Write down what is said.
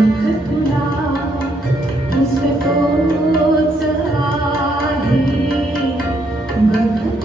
तो चाहिए